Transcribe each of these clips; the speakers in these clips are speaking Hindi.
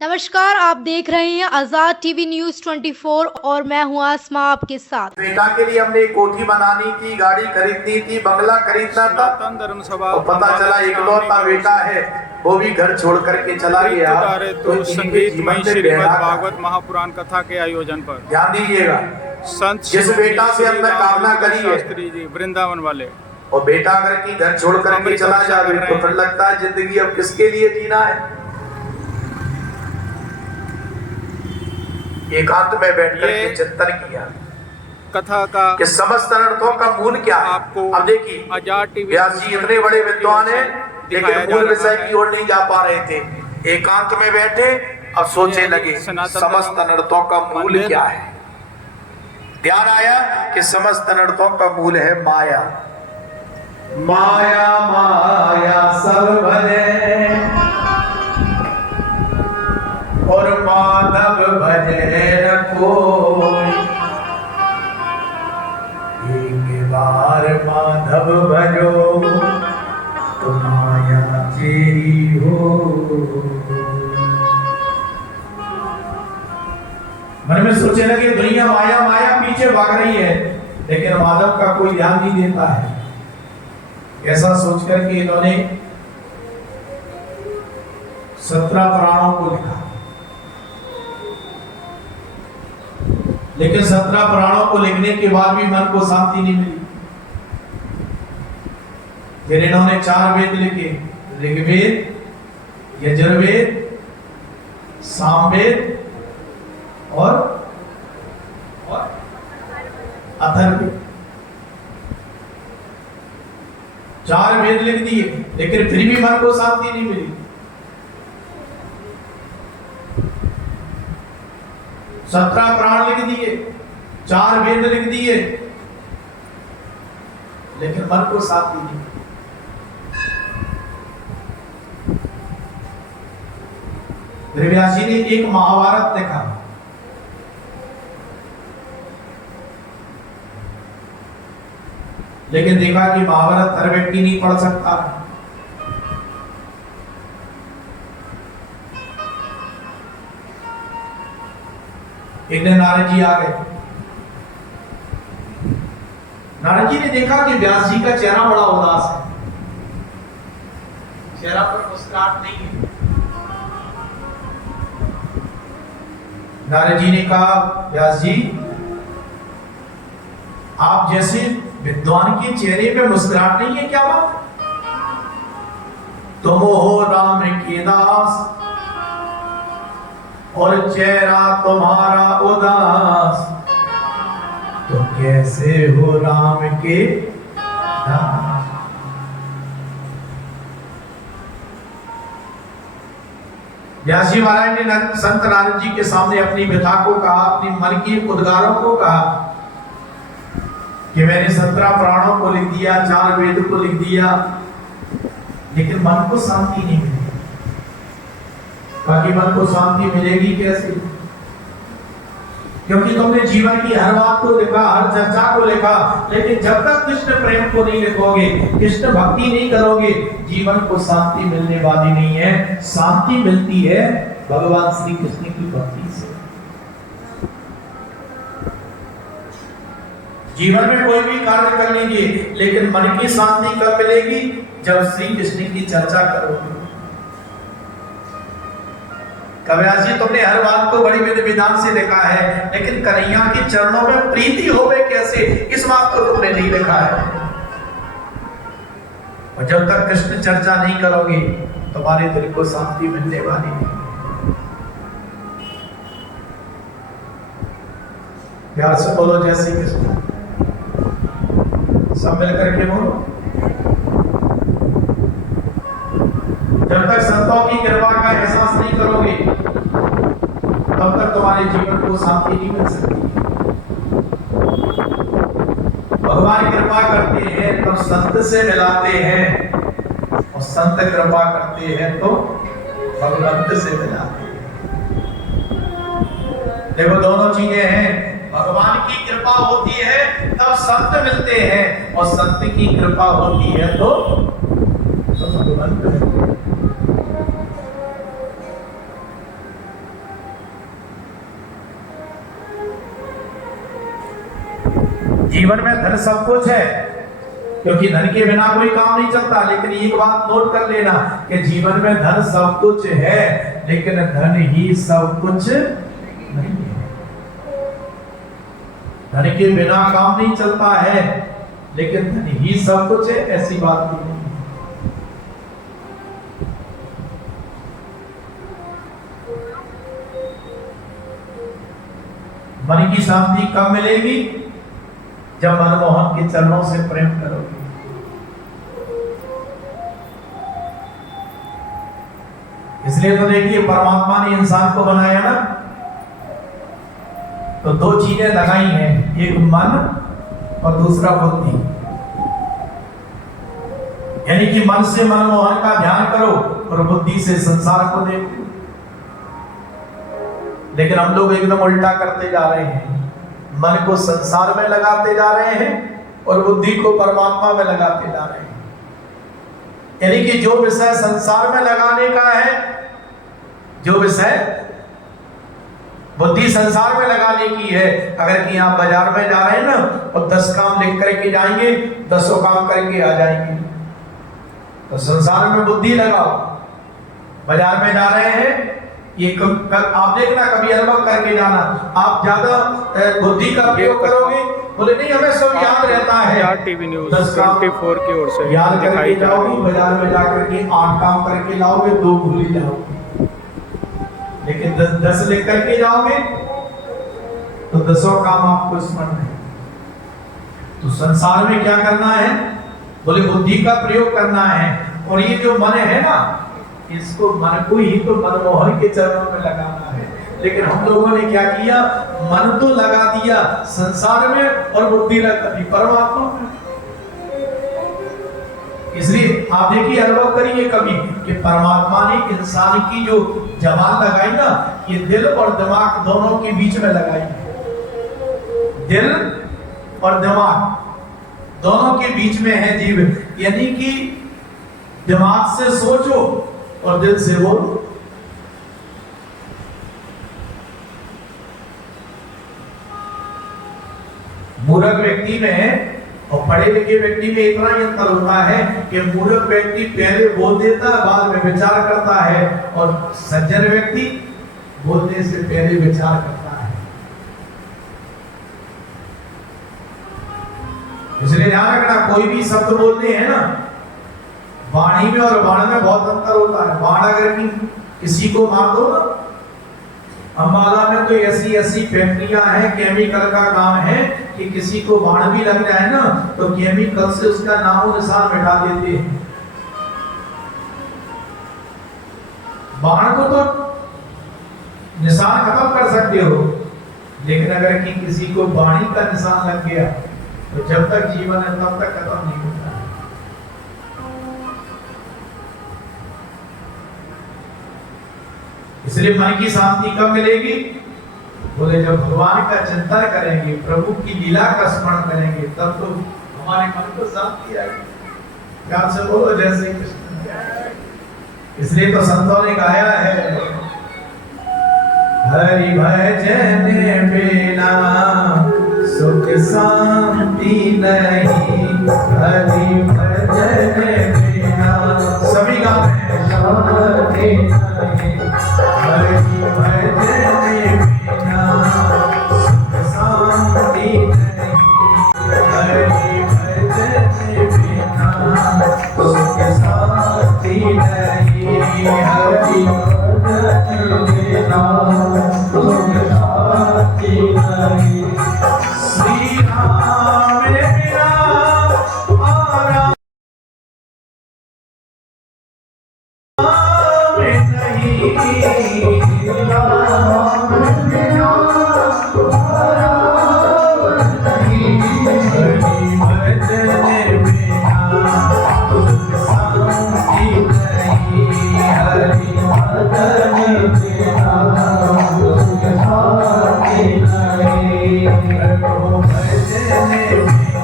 नमस्कार, आप देख रहे हैं आजाद टीवी न्यूज 24 और मैं हूं आसमा आपके साथ। बेटा के लिए हमने कोठी बनानी थी, गाड़ी खरीदनी थी, बंगला खरीदना था और पता चला इकलौता बेटा है वो भी घर छोड़ करके चला गया। तो संगीतमय श्रीमद् भागवत महापुराण कथा के आयोजन पर ध्यान दीजिएगा। संत जिस बेटा से हमने कामना करी है शास्त्री जी वृंदावन वाले, और बेटा अगर की घर छोड़ करके चला जाए तो फिर लगता है जिंदगी अब किसके लिए जीना है। एकांत में बैठकर के चिंतन किया कथा का कि समस्त अनर्थों का मूल क्या है। आपको अब देखिए, आजाद टीवी व्यास जी इतने बड़े विद्वान हैं लेकिन मूल विषय की ओर नहीं जा पा रहे थे। एकांत में बैठे अब सोचने लगे समस्त अनर्थों का मूल क्या है। ध्यान आया कि समस्त अनर्थों का मूल है माया। माया माया सब भजे और माधव भजे न कोई। एक बार माधव भजो तो माया तेरी हो। मन में सोचने लगे दुनिया माया माया पीछे भाग रही है लेकिन माधव का कोई ध्यान नहीं देता है। ऐसा सोचकर के इन्होंने 17 पुराणों को लिखा, लेकिन 17 पुराणों को लिखने के बाद भी मन को शांति नहीं मिली। फिर इन्होंने 4 वेद लिखे, ऋग्वेद, यजुर्वेद, सामवेद और अथर्ववेद। 4 वेद लिख दिए लेकिन फिर भी मन को शांति नहीं मिली। 17 पुराण लिख दिए, 4 वेद लिख दिए लेकिन मन को शांति नहीं। व्यास जी ने एक महाभारत लिखा, लेकिन देखा कि महाभारत हर व्यक्ति नहीं पढ़ सकता। एक दिन नारद जी आ गए। नारद जी ने देखा कि व्यास जी का चेहरा बड़ा उदास है, चेहरा पर मुस्कुराहट नहीं है। नारद जी ने कहा, व्यास जी आप जैसे विद्वान के चेहरे पे मुस्कुराहट नहीं है, क्या बात? तुम हो राम के दास और चेहरा तुम्हारा उदास, तो कैसे हो राम के दास? व्यास जी महाराज ने संत नारद जी के सामने अपनी व्यथा को कहा, अपनी मन की उद्गारों को कहा कि मैंने 17 पुराणों को लिख दिया, 4 वेद को लिख दिया, लेकिन मन को शांति नहीं मिली। बाकी मन को शांति मिलेगी कैसे? क्योंकि तुमने जीवन की हर बात को लिखा, हर चर्चा को लिखा, लेकिन जब तक कृष्ण प्रेम को नहीं लिखोगे, कृष्ण भक्ति नहीं करोगे, जीवन को शांति मिलने वाली नहीं है। शांति मिलती है भगवान श्री कृष्ण की भक्ति से। जीवन में कोई भी कार्य कर लीजिए लेकिन मन की शांति कब मिलेगी? जब श्री कृष्ण की चर्चा करोगे। कव्यास जी तुमने हर बात को बड़ी विधि विधान से लिखा है, लेकिन कन्हैया के चरणों में प्रीति होवे कैसे, इस बात को तुमने नहीं लिखा है। और जब तक कृष्ण चर्चा नहीं करोगे तुम्हारे दिल को शांति मिलने वाली नहीं। प्यार से बोलो जय श्री कृष्ण, सब मिलकर के बोलो। जब तक संतों की कृपा का एहसास नहीं करोगे तब तक तुम्हारे जीवन को शांति नहीं मिल सकती। भगवान कृपा करते हैं तो संत से मिलाते हैं, और संत कृपा करते हैं तो भगवंत से मिलाते हैं। देखो दोनों चीजें हैं। भगवान की कृपा होती है तब संत मिलते हैं, और संत की कृपा होती है तो भगवंत मिलते हैं। जीवन में धन सब कुछ है, क्योंकि धन के बिना कोई काम नहीं चलता। लेकिन एक बात नोट कर लेना कि जीवन में धन सब कुछ है, लेकिन धन ही सब कुछ नहीं है। धन के बिना काम नहीं चलता है, लेकिन धन ही सब कुछ है, ऐसी बात नहीं है। मन की शांति कब मिलेगी? जब मनमोहन के चरणों से प्रेम करोगे। इसलिए तो देखिए, परमात्मा ने इंसान को बनाया ना, तो दो चीजें लगाई हैं, एक मन और दूसरा बुद्धि। यानी कि मन से मनमोहन का ध्यान करो और बुद्धि से संसार को देखो। लेकिन हम लोग एकदम उल्टा करते जा रहे हैं, मन को संसार में लगाते जा रहे हैं और बुद्धि को परमात्मा में लगाते जा रहे हैं। यानी कि जो विषय संसार में लगाने का है, जो विषय बुद्धि संसार में लगाने की है, अगर कि आप बाजार में जा रहे हैं ना और 10 काम लिख करके जाएंगे, 10 काम करके आ जाएंगे, तो संसार में बुद्धि लगाओ। बाजार में जा रहे हैं, ये आप देखना, कभी अनुभव करके जाना। आप ज्यादा बुद्धि का प्रयोग करोगे, बोले नहीं हमें सब याद रहता है। टीवी न्यूज़ 24 की ओर से याद करके जाओगे, बाजार में जाकर के 8 काम करके लाओगे, 2 भूल ही जाओगे। लेकिन 10 लिख करके जाओगे तो 10 काम आपको स्मरण है। तो संसार में क्या करना है? बोले बुद्धि का प्रयोग करना है। और ये जो मन है ना, इसको मन को ही तो मनमोहन के चरणों में लगाना है। लेकिन हम लोगों ने क्या किया? मन तो लगा दिया संसार में और बुद्धि लगा दी परमात्मा में। इसलिए आप देखिए, अनुभव करिए कभी कि परमात्मा ने इंसान की जो जबान लगाई ना, ये दिल और दिमाग दोनों के बीच में लगाई। दिल और दिमाग दोनों के बीच में है जीव। यानी कि दिमाग से सोचो और दिल से बोलो। मूर्ख व्यक्ति में और पढ़े लिखे व्यक्ति में इतना ही अंतर होता है कि मूर्ख व्यक्ति पहले बोल देता है, बाद में विचार करता है, और सज्जन व्यक्ति बोलने से पहले विचार करता है। इसलिए ध्यान रखना, कोई भी शब्द बोलते हैं ना, वाणी में और बाण में बहुत अंतर होता है। बाण अगर किसी को मार दो ना, अम्बाला में तो ऐसी फैक्ट्रियां हैं, केमिकल का काम है कि किसी को बाण भी लग जाए ना तो केमिकल से उसका नामो निशान मिटा देते हैं। बाण को तो निशान खत्म कर सकते हो, लेकिन अगर कि किसी को वाणी का निशान लग गया तो जब तक जीवन है तब तक खत्म नहीं होता। इसलिए मन की शांति कब मिलेगी? बोले जब भगवान का चिंतन करेंगे, प्रभु की लीला का स्मरण करेंगे, तब तो हमारे मन को शांति आएगी। प्यार से बोलो जय श्री कृष्ण। इसलिए तो संतों ने गाया है, हरि भजन बिना सुख शांति नहीं, हरि भजन बिना सभी गाते हैं शांति नहीं, हरि भजन बिना सुख शांति नहीं, हरि भजन बिना सुख शांति नहीं, हरि भजन बिना सुख शांति नहीं। श्री राम बिना आराम नहीं, राम बिना आराम नहीं, हरि भजन बिना सुख शांति नहीं, हरि भजन बिना सुख शांति नहीं, प्रभु भजन बिना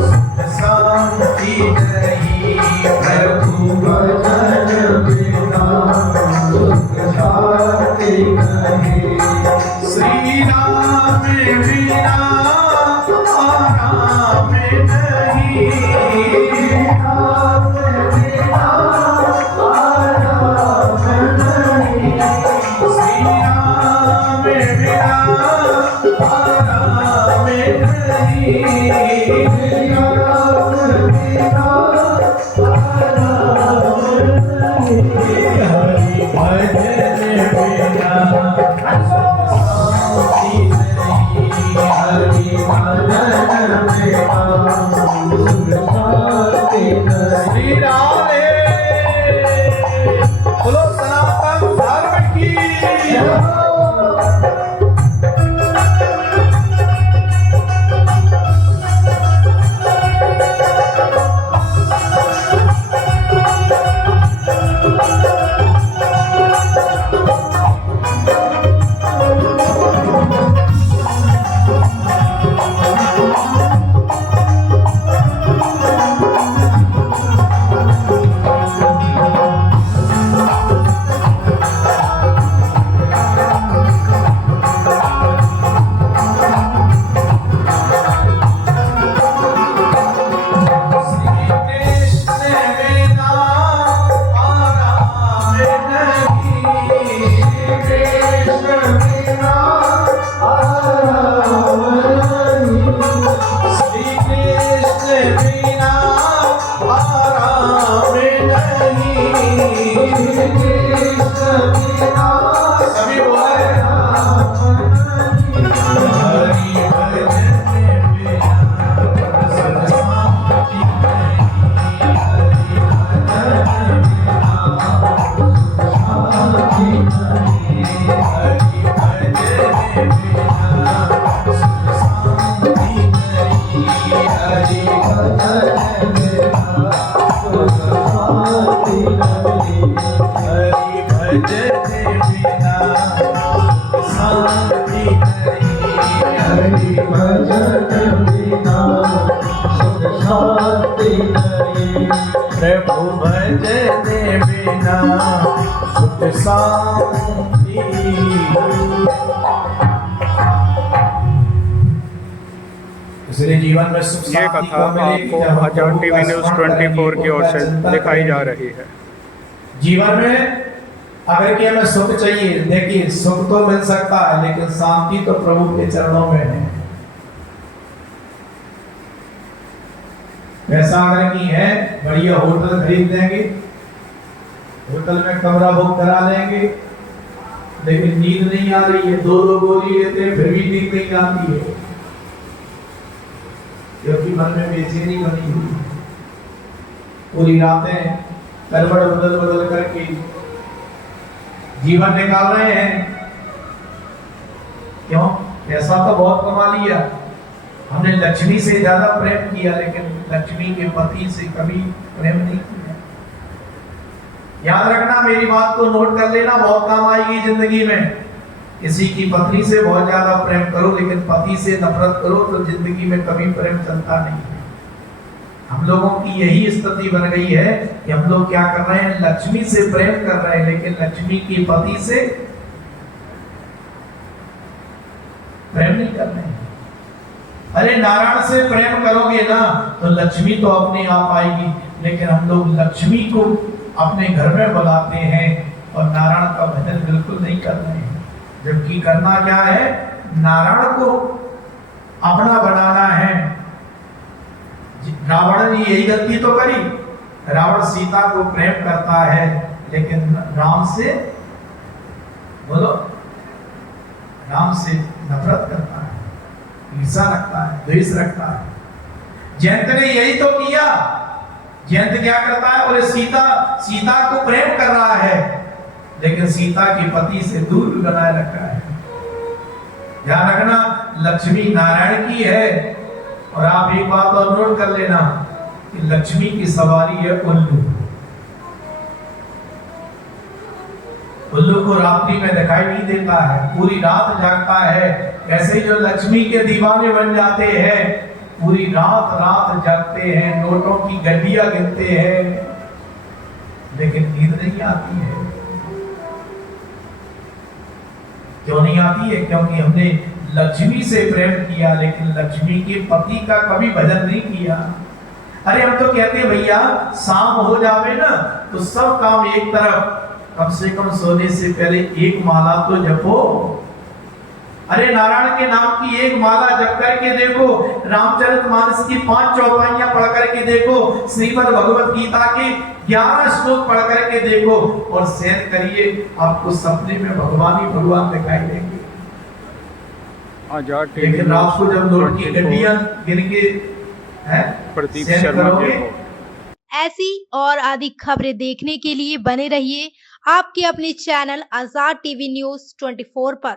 सुख शांति नहीं, प्रभु भजन बिना हरि भजन बिना शांति नहीं, हरि भजन बिना सुख शांति नहीं, प्रभु भजन बिना सुख शांति। इसलिए जीवन में सुख ये शांति कथा को मिले, आपको जब हम आजाद प्रभु टीवी का न्यूज़ स्मरण करेंगे, 24 की ओर प्रभु से का चिंतन दिखाई जा करेंगे। रही है। जीवन में अगर कि हमें सुख चाहिए, देखिए सुख तो मिल सकता है लेकिन शांति तो प्रभु के चरणों में है। पैसा अगर की है, बढ़िया होटल खरीद लेंगे, होटल में कमरा बुक करा लेंगे, लेकिन नींद नहीं आ रही है, दो गोली लेते हैं फिर भी नींद नहीं आती है, क्योंकि मन में बेचैनी बनी हुई है। पूरी रातें करवट बदल बदल करके जीवन निकाल रहे हैं। क्यों? पैसा तो बहुत कमा लिया, हमने लक्ष्मी से ज्यादा प्रेम किया, लेकिन लक्ष्मी के पति से कभी प्रेम नहीं किया। याद रखना, मेरी बात को नोट कर लेना, बहुत काम आएगी जिंदगी में। किसी की पत्नी से बहुत ज्यादा प्रेम करो, लेकिन पति से नफरत करो तो जिंदगी में कभी प्रेम चलता नहीं है। हम लोगों की यही स्थिति बन गई है कि हम लोग क्या कर रहे हैं, लक्ष्मी से प्रेम कर रहे हैं, लेकिन लक्ष्मी के पति से प्रेम नहीं कर रहे हैं। अरे नारायण से प्रेम करोगे ना तो लक्ष्मी तो अपने आप आएगी, लेकिन हम लोग लक्ष्मी को अपने घर में बुलाते हैं और नारायण का भजन बिल्कुल नहीं कर रहे हैं। जबकि करना क्या है, नारायण को अपना बनाना है। रावण ने यही गलती तो करी, रावण सीता को प्रेम करता है लेकिन राम से, बोलो, राम से नफरत करता है, ईर्ष्या रखता है, द्वेष रखता है। जयंत ने यही तो किया। जयंत क्या करता है, बोले सीता को प्रेम कर रहा है लेकिन सीता के पति से दूर बनाए रखा है। ध्यान रखना, लक्ष्मी नारायण की है। और आप एक बात और नोट कर लेना कि लक्ष्मी की सवारी है उल्लू। उल्लू को रात्रि में दिखाई नहीं देता है, पूरी रात जागता है। ऐसे ही जो लक्ष्मी के दीवाने बन जाते हैं, पूरी रात जागते हैं, नोटों की गड्डियां गिनते हैं, लेकिन नींद नहीं आती है। क्यों नहीं आती है? क्योंकि हमने लक्ष्मी से प्रेम किया लेकिन लक्ष्मी के पति का कभी भजन नहीं किया। अरे हम तो कहते हैं भैया शाम हो जावे ना तो सब काम एक तरफ, कम से कम सोने से पहले एक माला तो जपो। अरे नारायण के नाम की एक माला जप करके देखो, रामचरितमानस की 5 चौपाइयां पढ़ करके देखो, श्रीमद् भगवत गीता के 11 श्लोक पढ़ करके देखो और शयन करिए, आपको सपने में भगवान ही भगवान दिखाई देंगे। आजाद टीवी लेकिन रात को जब नोट की गड्डियां गिन के प्रदीप शयन शर्मा की करोगे, रिपोर्ट। ऐसी और अधिक खबरें देखने के लिए बने रहिए आपके अपने चैनल आजाद टीवी न्यूज़ 24 पर।